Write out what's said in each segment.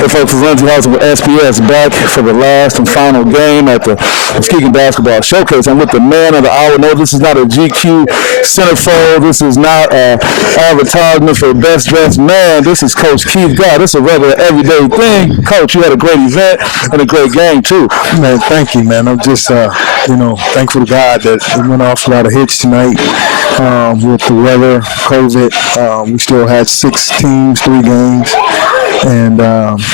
Hey folks, it's Lindsey Hudson with SPS back for the last and final game at the Muskegon Basketball Showcase. I'm with the man of the hour. No, this is not a GQ centerfold. This is not an advertisement for best dressed man. This is Coach Keith God. This is a regular everyday thing. Coach, you had a great event and a great game too. Man, thank you, man. I'm just, thankful to God that we went off without a hitch tonight. With the weather, COVID, we still had 6 teams, 3 games. And,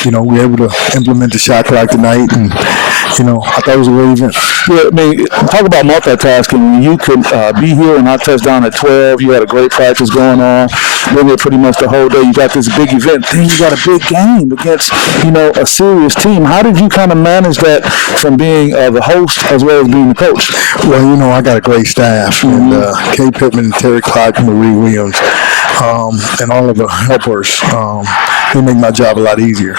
we were able to implement the shot clock tonight. And, I thought it was a great event. Yeah, I mean, talk about multitasking. When you could be here and I touched down at 12, you had a great practice going on. Then it pretty much the whole day. You got this big event. Then you got a big game against, a serious team. How did you kind of manage that from being the host as well as being the coach? Well, I got a great staff. And Kay Pittman, Terry Clark, Marie Williams, and all of the helpers. They make my job a lot easier.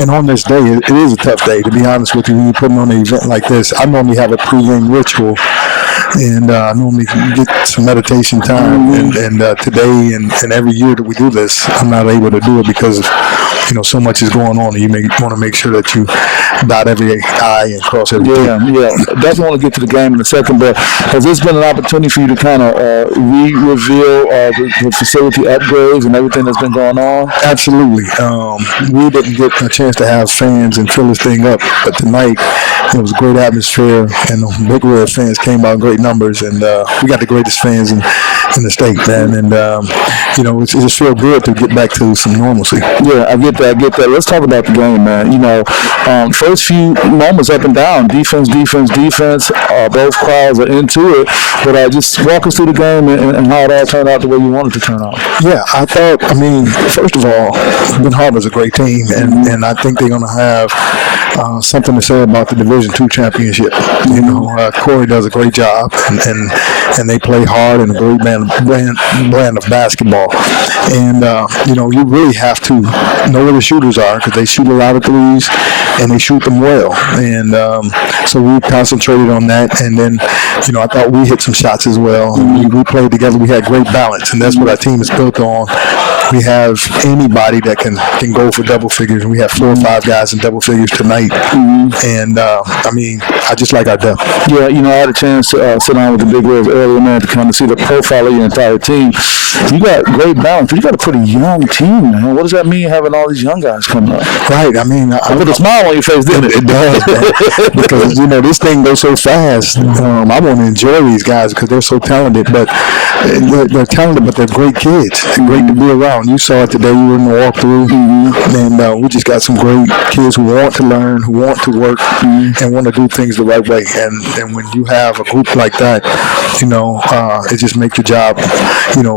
And on this day, it is a tough day, to be honest with you. When you're putting on an event like this, I normally have a pregame ritual, and I normally get some meditation time. And today and every year that we do this, I'm not able to do it because so much is going on, and you want to make sure that you dot every I and cross every T. Yeah. Definitely want to get to the game in a second, but has this been an opportunity for you to kind of reveal the facility upgrades and everything that's been going on? Absolutely. We didn't get a chance to have fans and fill this thing up, but tonight it was a great atmosphere, and the Big Red fans came out in great numbers, and we got the greatest fans in the state, man. And it just feels good to get back to some normalcy. Yeah, I get that. Let's talk about the game, man. First few moments up and down, defense. Both crowds are into it, but just walk us through the game and how it all turned out the way you wanted to turn out. Yeah, I thought. First of all, Ben Harbor's a great team, and I think they're going to have something to say about the Division II championship. Corey does a great job, and they play hard and a great brand of basketball. And you really have to know where the shooters are, because they shoot a lot of threes and they shoot them well. And so we concentrated on that. And then I thought we hit some shots as well. We played together. We had great balance, and that's what our team is built on. We have anybody that can go for double figures, and we have 4 or 5 guys in double figures tonight. And I just like our depth. Yeah, I had a chance to sit down with the Big Reds earlier, man, to kind of see the profile of your entire team. You got great balance, but you got a pretty young team, man. What does that mean, having all these young guys coming up? Right. I put a smile on your face, didn't it? It does, man. Because this thing goes so fast. I want to enjoy these guys because they're so talented, but they're talented, but they're great kids. They're great to be around. You saw it today. You were in the walkthrough, and we just got some great kids who want to learn, who want to work, and want to do things the right way. And when you have a group like that, it just makes your job,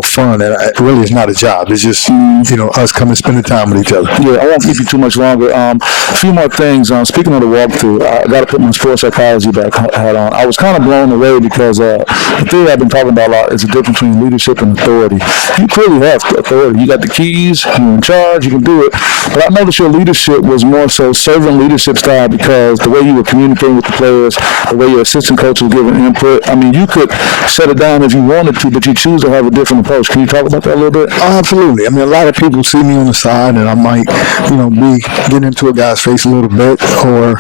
fun. And it really is not a job. It's just, us coming spending time with each other. Yeah, I won't keep you too much longer. A few more things. Speaking of the walkthrough, I got to put my sports psychology hat on. I was kind of blown away because the theory I've been talking about a lot is the difference between leadership and authority. You clearly have authority. You got the keys. You're in charge. You can do it. But I noticed your leadership was more so servant leadership style, because the way you were communicating with the players, the way your assistant coach was giving input. You could shut it down if you wanted to, but you choose to have a different approach. Can you talk about that a little bit? Oh, absolutely. A lot of people see me on the side, and I might, be getting into a guy's face a little bit, or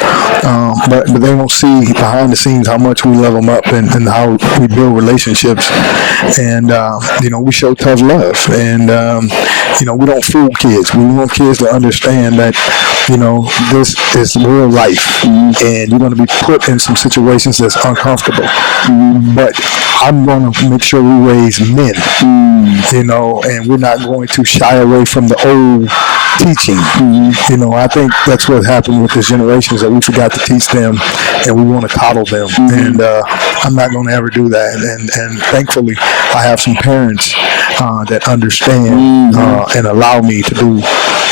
but they don't see behind the scenes how much we level them up and how we build relationships. And we show tough love, and we don't fool kids. We want kids to understand that this is real life, and you're going to be put in some situations that's uncomfortable. But I'm going to make sure we raise men, and we're not going to shy away from the old teaching. I think that's what happened with this generation, is that we forgot to teach them, and we want to coddle them. And I'm not going to ever do that. And thankfully, I have some parents that understand and allow me to do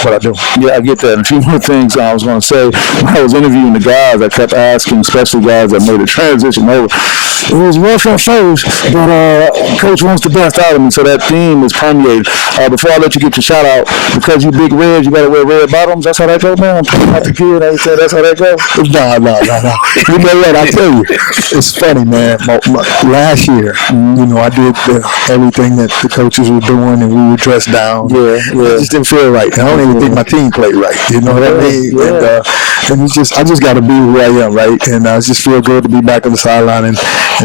what I do. Yeah, I get that. And a few more things I was going to say. When I was interviewing the guys, I kept asking, especially guys that made a transition over, it was rough at first, but Coach wants the best out of me, so that theme is permeated. Before I let you get your shout out, because you big red, you got to wear red bottoms. That's how that go, man. I'm talking about the kid. I said that's how that go. No. You know what? I tell you, it's funny, man. Last year, you know, I did everything that the coaches were doing, and we were dressed down. Yeah. It just didn't feel right. I don't even think my team played right. You know what I mean? Yeah. And it's just, I just got to be who I am, right? And I just feel good to be back on the sideline and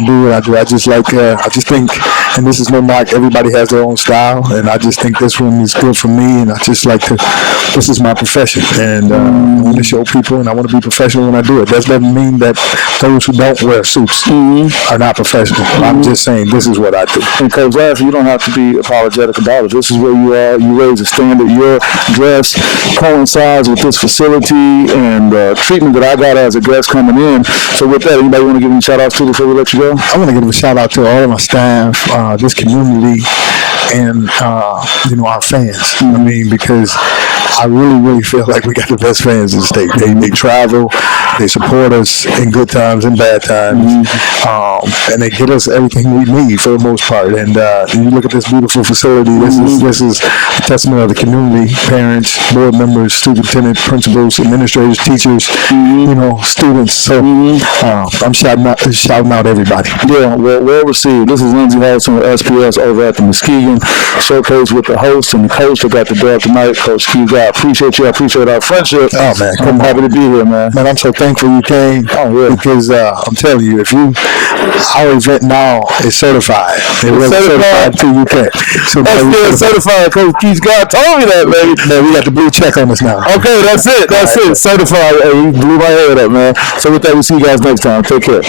do what I do. I just think, and this is no knock, everybody has their own style, and I just think this one is good for me, and I just like to, this is my profession, and I want to show people, and I want to be professional when I do it. That doesn't mean that those who don't wear suits are not professional. I'm just saying this is what I do. And Coach Lassie, you don't have to be apologetic about it. This is where you are. You raise a standard. Your dress coincides with this facility and treatment that I got as a guest coming in. So with that, anybody want to give any shout outs to before we let you go? I want to give a shout out to all of my staff, this community, and you know, our fans. I mean, because I really feel like we got the best fans in the state. They travel, they support us in good times and bad times, and they get us everything we need for the most part. And you look at this beautiful facility. This is a testament of the community, parents, board members, superintendent, principals, administrators, teachers, you know, students. So I'm shouting out everybody. Yeah, well received. This is Lindsey Harrison with SPS over at the Muskegon Showcase with the host and the coach that got the dub tonight, Coach Steve. I appreciate you. I appreciate our friendship. Oh, man. I'm happy to be here, man. Man, I'm so thankful you came. Oh, yeah. Because I'm telling you, our event now is certified. It's certified till you can. So SPS certified. Coach Keith God told me that, baby. Man, we got the blue check on us now. Okay, that's it. That's it. Certified. Hey, you blew my head up, man. So with that, we'll see you guys next time. Take care.